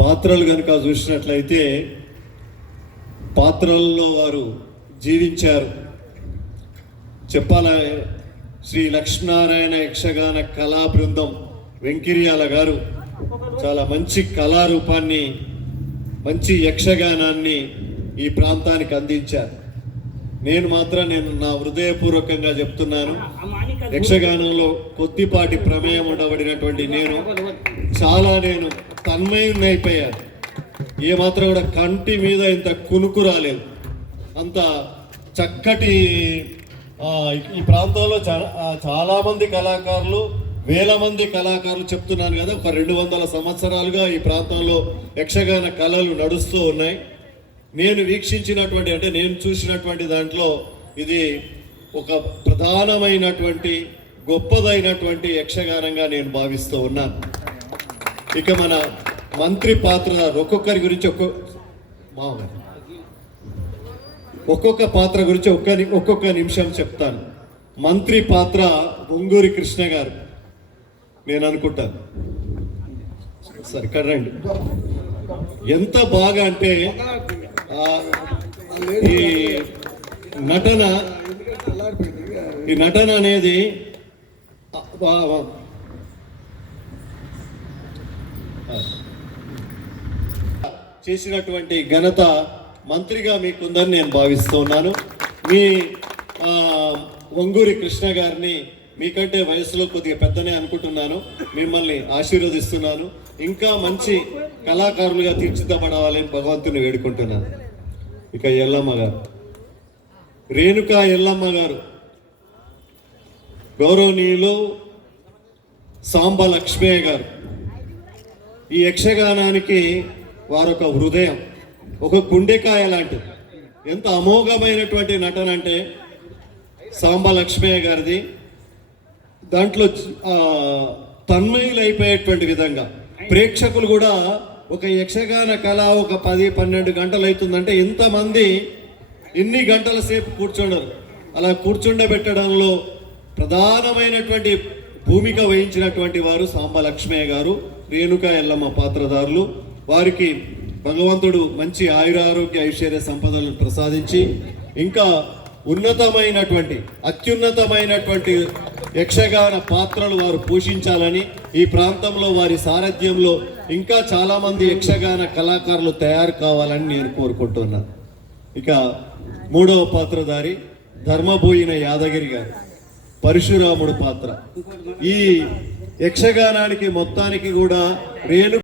పాత్రలు కనుక చూసినట్లయితే పాత్రల్లో వారు జీవించారు. చెప్పాల శ్రీ లక్ష్మీనారాయణ యక్షగాన కళా బృందం వెంకిర్యాల గారు చాలా మంచి కళారూపాన్ని మంచి యక్షగానాన్ని ఈ ప్రాంతానికి అందించారు. నేను మాత్రం నేను నా హృదయపూర్వకంగా చెప్తున్నాను. యక్షగానంలో కొద్దిపాటి ప్రమేయం ఉండబడినటువంటి నేను చాలా నేను తన్మయున్నైపోయాను. ఏ మాత్రం కూడా కంటి మీద ఇంత కునుకు రాలేదు. అంత చక్కటి ఈ ప్రాంతంలో చాలా చాలామంది కళాకారులు వేల మంది కళాకారులు చెప్తున్నాను కదా ఒక రెండు వందల సంవత్సరాలుగా ఈ ప్రాంతంలో యక్షగాన కళలు నడుస్తూ ఉన్నాయి. నేను వీక్షించినటువంటి అంటే నేను చూసినటువంటి దాంట్లో ఇది ఒక ప్రధానమైనటువంటి గొప్పదైనటువంటి యక్షగానంగా నేను భావిస్తూ ఉన్నాను. ఇక మన మంత్రి పాత్ర ఒక్కొక్కరి గురించి ఒక్కొక్క మామూలు ఒక్కొక్క పాత్ర గురించి ఒక్క ఒక్కొక్క నిమిషం చెప్తాను. మంత్రి పాత్ర ఒంగూరి కృష్ణ గారు. నేను అనుకుంటాను. సరే ఇక్కడ రండి. ఎంత బాగా అంటే ఈ నటన ఈ నటన అనేది చేసినటువంటి ఘనత మంత్రిగా మీకుందని నేను భావిస్తూ ఉన్నాను. మీ వంగూరి కృష్ణ గారిని మీకంటే వయసులో కొద్దిగా పెద్దనే అనుకుంటున్నాను. మిమ్మల్ని ఆశీర్వదిస్తున్నాను. ఇంకా మంచి కళాకారులుగా తీర్చిదిద్దబడాలని భగవంతుని వేడుకుంటున్నాను. ఇక ఎల్లమ్మ గారు. రేణుకా ఎల్లమ్మ గారు. గౌరవనీయులు సాంబ లక్ష్మయ్య గారు. ఈ యక్షగానానికి వారొక హృదయం ఒక గుండెకాయ లాంటిది. ఎంత అమోఘమైనటువంటి నటన అంటే సాంబ లక్ష్మయ్య గారిది. దాంట్లో తన్మయులైపోయేటువంటి విధంగా ప్రేక్షకులు కూడా ఒక యక్షగాన కళ ఒక పది పన్నెండు గంటలు అవుతుందంటే ఇంతమంది ఎన్ని గంటల సేపు కూర్చుండరు. అలా కూర్చుండబెట్టడంలో ప్రధానమైనటువంటి భూమిక వహించినటువంటి వారు సాంబ లక్ష్మయ్య గారు రేణుక ఎల్లమ్మ పాత్రధారులు. వారికి భగవంతుడు మంచి ఆయురారోగ్య ఐశ్వర్య సంపదలను ప్రసాదించి ఇంకా ఉన్నతమైనటువంటి అత్యున్నతమైనటువంటి యక్షగాన పాత్రలు వారు పోషించాలని ఈ ప్రాంతంలో వారి సారథ్యంలో ఇంకా చాలామంది యక్షగాన కళాకారులు తయారు కావాలని నేను కోరుకుంటున్నాను. ఇక మూడవ పాత్రధారి ధర్మబోయిన యాదగిరి గారు. పరశురాముడు పాత్ర. ఈ యక్షగానానికి మొత్తానికి కూడా రేణు